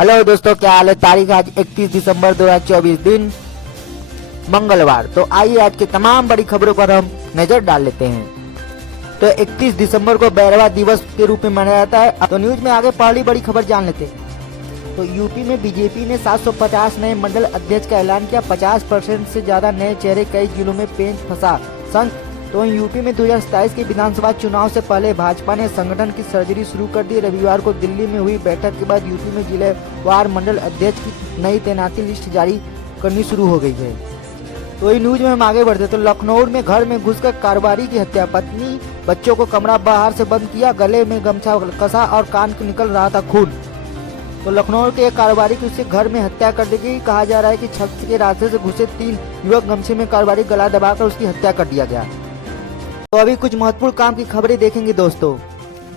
Hello दोस्तों, क्या हाल है। तारीख आज 31 दिसंबर 2024 दिन मंगलवार। तो आइए आज के तमाम बड़ी खबरों पर हम नजर डाल लेते हैं। तो 31 दिसंबर को बैरवा दिवस के रूप में मनाया जाता है। तो न्यूज में आगे पहली बड़ी खबर जान लेते हैं। तो यूपी में बीजेपी ने 750 नए मंडल अध्यक्ष का ऐलान किया। 50% से ज्यादा नए चेहरे, कई जिलों में पेंच फंसा संघ। तो यूपी में 2027 के विधानसभा चुनाव से पहले भाजपा ने संगठन की सर्जरी शुरू कर दी। रविवार को दिल्ली में हुई बैठक के बाद यूपी में जिलेवार मंडल अध्यक्ष की नई तैनाती लिस्ट जारी करनी शुरू हो गई है। तो ये न्यूज में हम आगे बढ़ते। तो लखनऊ में घर में घुसकर कारोबारी की हत्या, पत्नी बच्चों को कमरा बाहर से बंद किया, गले में गमछा कसा और कान से निकल रहा था खून। तो लखनऊ के एक कारोबारी की उससे घर में हत्या कर दी गई। कहा जा रहा है कि छत के रास्ते से घुसे 3 युवक गमछे में कारोबारी गला दबाकर उसकी हत्या कर दिया गया। तो अभी कुछ महत्वपूर्ण काम की खबरें देखेंगे दोस्तों।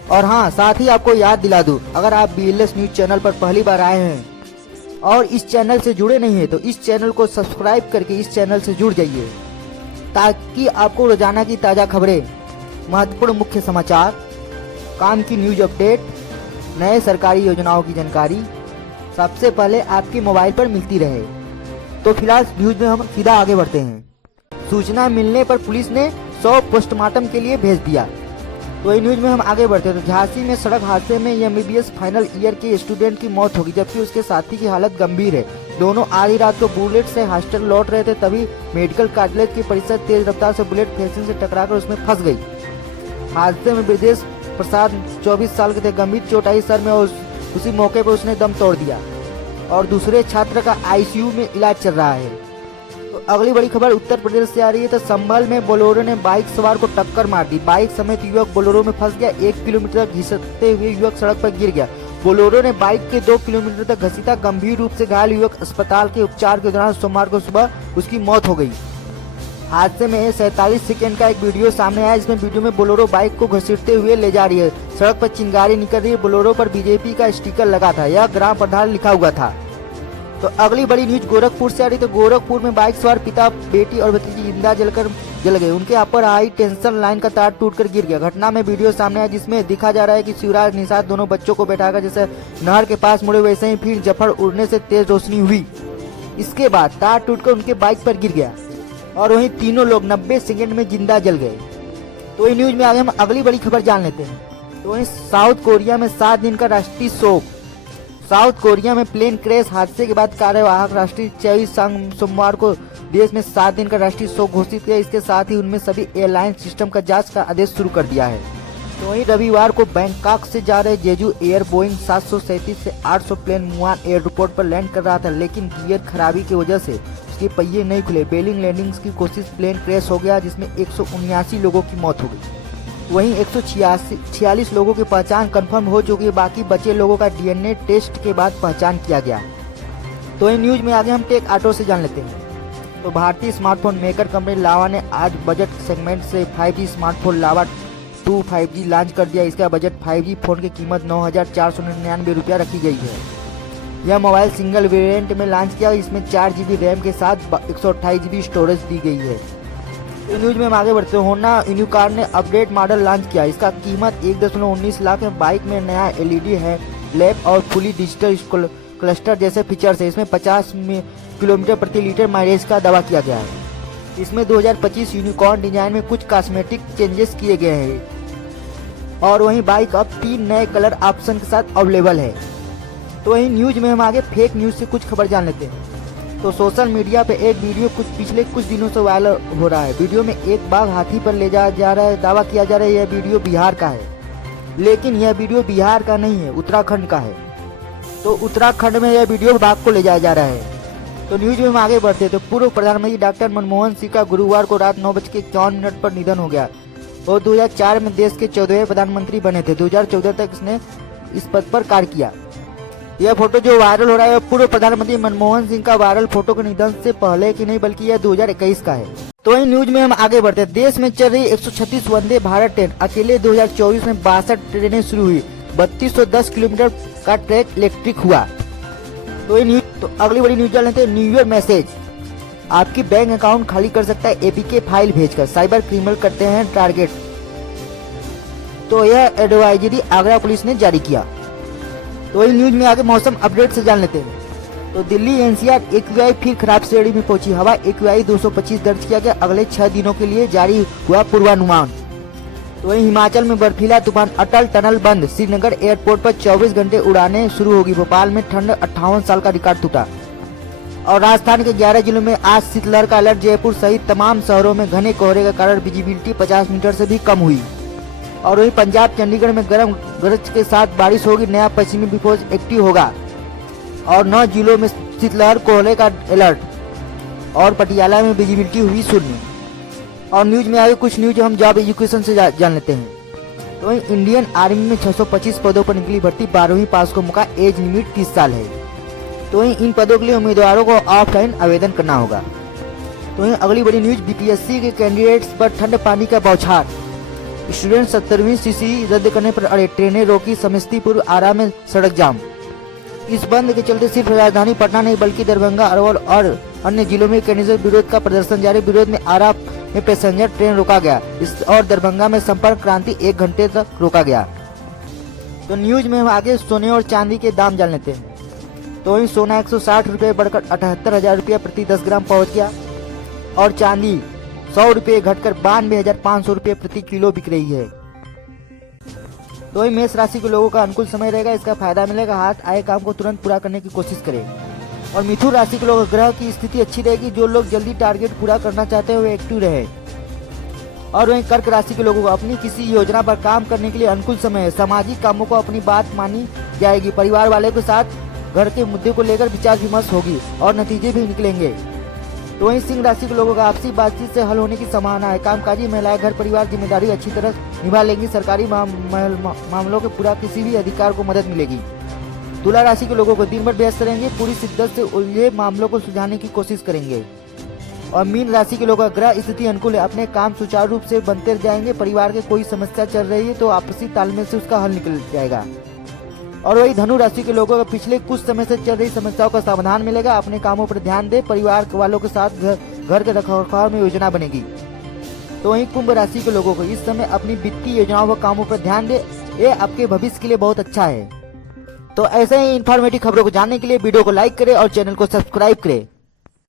और हाँ, साथ ही आपको याद दिला दूं, अगर आप BLS न्यूज चैनल पर पहली बार आए हैं और इस चैनल से जुड़े नहीं है तो इस चैनल को सब्सक्राइब करके इस चैनल से जुड़ जाइए, ताकि आपको रोजाना की ताज़ा खबरें, महत्वपूर्ण मुख्य समाचार, काम की न्यूज अपडेट, नए सरकारी योजनाओं की जानकारी सबसे पहले आपके मोबाइल पर मिलती रहे। तो फिलहाल न्यूज में हम सीधा आगे बढ़ते हैं। सूचना मिलने पर पुलिस ने 100 पोस्टमार्टम के लिए भेज दिया। तो ये न्यूज में हम आगे बढ़ते हैं। तो झांसी में सड़क हादसे में MBBS फाइनल ईयर के स्टूडेंट की मौत होगी, जबकि उसके साथी की हालत गंभीर है। दोनों आधी रात को बुलेट से हॉस्टल लौट रहे थे, तभी मेडिकल कॉलेज की परिसर तेज रफ्तार से बुलेट फेंसिंग से टकराकर उसमें फंस गई। हादसे में ब्रजेश प्रसाद 24 साल के थे, गंभीर चोट आई सर में और उसी मौके पर उसने दम तोड़ दिया और दूसरे छात्र का ICU में इलाज चल रहा है। तो अगली बड़ी खबर उत्तर प्रदेश से आ रही है। तो संभल में बोलेरो ने बाइक सवार को टक्कर मार दी। बाइक समेत युवक बोलेरो में फंस गया। 1 किलोमीटर तक घिसते हुए युवक सड़क पर गिर गया। बोलेरो ने बाइक के 2 किलोमीटर तक घसीटा। गंभीर रूप से घायल युवक अस्पताल के उपचार के दौरान सोमवार को सुबह उसकी मौत हो गई। हादसे में 47 सेकेंड का एक वीडियो सामने आया, जिसमें वीडियो में बोलेरो बाइक को घसीटते हुए ले जा रही है। सड़क पर चिंगारी निकल रही है। बोलेरो पर BJP का स्टिकर लगा था, यह ग्राम प्रधान लिखा हुआ था। तो अगली बड़ी न्यूज गोरखपुर से आ रही। तो गोरखपुर में बाइक सवार पिता, बेटी और भतीजी जिंदा जल गए। उनके ऊपर हाई टेंशन लाइन का तार टूटकर गिर गया। घटना में वीडियो सामने आया, जिसमें दिखा जा रहा है कि शिवराज निषाद दोनों बच्चों को बैठाकर जैसे नहर के पास मुड़े, वैसे ही फिर जफर उड़ने से तेज रोशनी हुई। इसके बाद तार टूटकर उनके बाइक पर गिर गया और वहीं तीनों लोग 90 सेकेंड में जिंदा जल गए। तो ये न्यूज में आगे हम अगली बड़ी खबर जान लेते हैं। तो वहीं साउथ कोरिया में 7 दिन का राष्ट्रीय शोक। साउथ कोरिया में प्लेन क्रैश हादसे के बाद कार्यवाहक राष्ट्रीय 24 सोमवार को देश में 7 दिन का राष्ट्रीय शोक घोषित किया। इसके साथ ही उनमें सभी एयरलाइन सिस्टम का जांच का आदेश शुरू कर दिया है। तो वहीं रविवार को बैंकॉक से जा रहे जेजू एयर बोइंग 737 से 800 प्लेन मुआन एयरपोर्ट पर लैंड कर रहा था, लेकिन गियर खराबी की वजह से उसके पहिए नहीं खुले। बेलिंग लैंडिंग की कोशिश, प्लेन क्रैश हो गया, जिसमें 179 लोगों की मौत हो गई। वहीं 146 लोगों की पहचान कंफर्म हो चुकी है। बाकी बचे लोगों का DNA टेस्ट के बाद पहचान किया गया। तो इन न्यूज में आगे हम टेक ऑटो से जान लेते हैं। तो भारतीय स्मार्टफोन मेकर कंपनी लावा ने आज बजट सेगमेंट से 5G स्मार्टफोन लावा 2 5G लॉन्च कर दिया। इसका बजट 5G फोन की कीमत 9,499 रुपया रखी गई है। यह मोबाइल सिंगल वेरिएंट में लॉन्च किया। इसमें 4GB रैम के साथ 128GB स्टोरेज दी गई है। न्यूज में हम आगे बढ़ते हैं। होंडा यूनिकॉर्न ने अपडेट मॉडल लॉन्च किया। इसका कीमत 1.19 लाख है। बाइक में नया LED है, लैंप और फुली डिजिटल क्लस्टर जैसे फीचर्स है। इसमें 50 किलोमीटर प्रति लीटर माइलेज का दावा किया गया है। इसमें 2025 यूनिकॉर्न डिजाइन में कुछ कॉस्मेटिक चेंजेस किए गए हैं और वहीं बाइक अब 3 नए कलर ऑप्शन के साथ अवेलेबल है। तो वहीं न्यूज में हम आगे फेक न्यूज से कुछ खबर जान लेते हैं। तो सोशल मीडिया पे एक वीडियो पिछले कुछ दिनों से वायरल हो रहा है। वीडियो में एक बाघ हाथी पर ले जा रहा है। दावा किया जा रहा है यह वीडियो बिहार का है, लेकिन यह वीडियो बिहार का नहीं है, उत्तराखंड का है। तो उत्तराखंड में यह वीडियो बाघ को ले जाया जा रहा है। तो न्यूज में हम आगे बढ़ते। तो पूर्व प्रधानमंत्री डॉक्टर मनमोहन सिंह का गुरुवार को रात 9:51 पर निधन हो गया। वो 2004 में देश के 14वें प्रधानमंत्री बने थे। 2014 तक इसने इस पद पर कार्य किया। यह फोटो जो वायरल हो रहा है पूर्व प्रधानमंत्री मनमोहन सिंह का वायरल फोटो के निधन से पहले की नहीं, बल्कि यह 2021 का है। तो इन न्यूज में हम आगे बढ़ते हैं। देश में चल रही 136 वंदे भारत ट्रेन अकेले 2024 में 62 ट्रेनें शुरू हुई। 3210 किलोमीटर का ट्रैक इलेक्ट्रिक हुआ। तो अगली बड़ी न्यूज जान लेते हैं। न्यू ईयर मैसेज, आपकी बैंक अकाउंट खाली कर सकता है APK फाइल भेजकर, साइबर क्रिमिनल करते हैं टारगेट। तो यह एडवाइजरी आगरा पुलिस ने जारी किया। तो वही न्यूज में आगे मौसम अपडेट से जान लेते हैं। तो दिल्ली एनसीआर एक्यूआई फिर खराब श्रेणी में पहुंची। हवा एक्यूआई 225 दर्ज किया गया। अगले 6 दिनों के लिए जारी हुआ पूर्वानुमान। तो वही हिमाचल में बर्फीला तूफान अटल टनल बंद। श्रीनगर एयरपोर्ट पर 24 घंटे उड़ानें शुरू होगी। भोपाल में ठंड 58 साल का रिकॉर्ड टूटा। और राजस्थान के 11 जिलों में आज शीतलहर का अलर्ट। जयपुर सहित तमाम शहरों में घने कोहरे के कारण विजिबिलिटी 50 मीटर से भी कम हुई। और वही पंजाब चंडीगढ़ में गर्म गरज के साथ बारिश होगी। नया पश्चिमी विक्षोभ एक्टिव होगा और 9 जिलों में शीतलहर कोहरे का अलर्ट। और पटियाला में विजिबिलिटी हुई शून्य। और न्यूज में आगे कुछ न्यूज हम जॉब एजुकेशन से जान लेते हैं। तो वही इंडियन आर्मी में 625 पदों पर निकली भर्ती। 12वीं पास को मौका। एज लिमिट 30 साल है। तो वही इन पदों के लिए उम्मीदवारों को ऑफलाइन आवेदन करना होगा। तो वही अगली बड़ी न्यूज, बीपीएससी के कैंडिडेट्स पर ठंड पानी का बौछार। स्टूडेंट 70वीं सीसी रद्द करने पर अड़े। ट्रेनें रोकी। समस्तीपुर आरा में सड़क जाम। इस बंद के चलते सिर्फ राजधानी पटना नहीं बल्कि दरभंगा, अरवल और अन्य जिलों में कैंडिडेट विरोध का प्रदर्शन जारी। विरोध में आरा में पैसेंजर ट्रेन रोका गया और दरभंगा में संपर्क क्रांति 1 घंटे तक रोका गया। तो न्यूज में हम आगे सोने और चांदी के दाम जान लेते हैं। तो वही सोना 160 रुपये बढ़कर 78,000 रुपया प्रति 10 ग्राम पहुंच गया। और चांदी 100 रुपये घटकर 92,500 रुपये प्रति किलो बिक रही है। तो वही मेष राशि के लोगों का अनुकूल समय रहेगा। इसका फायदा मिलेगा। हाथ आए काम को तुरंत पूरा करने की कोशिश करें। और मिथुन राशि के लोग ग्रह की स्थिति अच्छी रहेगी। जो लोग जल्दी टारगेट पूरा करना चाहते हैं वे एक्टिव रहे। और वहीं कर्क राशि के लोगों को अपनी किसी योजना पर काम करने के लिए अनुकूल समय है। सामाजिक कामों को अपनी बात मानी जाएगी। परिवार वाले के साथ घर के मुद्दे को लेकर विचार विमर्श होगी और नतीजे भी निकलेंगे। तो वहीं सिंह राशि के लोगों का आपसी बातचीत से हल होने की संभावना है। कामकाजी महिलाएं घर परिवार जिम्मेदारी अच्छी तरह निभा लेंगी। सरकारी मामलों के पूरा किसी भी अधिकार को मदद मिलेगी। तुला राशि के लोगों को दिन भर व्यस्त रहेंगे। पूरी शिद्दत से उलझे मामलों को सुलझाने की कोशिश करेंगे। और मीन राशि के लोगों का ग्रह स्थिति अनुकूल है। अपने काम सुचारू रूप से बनते जाएंगे। परिवार के कोई समस्या चल रही है तो आपसी तालमेल से उसका हल निकल जाएगा। और वही धनु राशि के लोगों को पिछले कुछ समय से चल रही समस्याओं का समाधान मिलेगा। अपने कामों पर ध्यान दे। परिवार वालों के साथ घर के रखरखाव में योजना बनेगी। तो वहीं कुंभ राशि के लोगों को इस समय अपनी वित्तीय योजनाओं व कामों पर ध्यान दे। ये आपके भविष्य के लिए बहुत अच्छा है। तो ऐसे ही इन्फॉर्मेटिव खबरों को जानने के लिए वीडियो को लाइक करें और चैनल को सब्सक्राइब करें।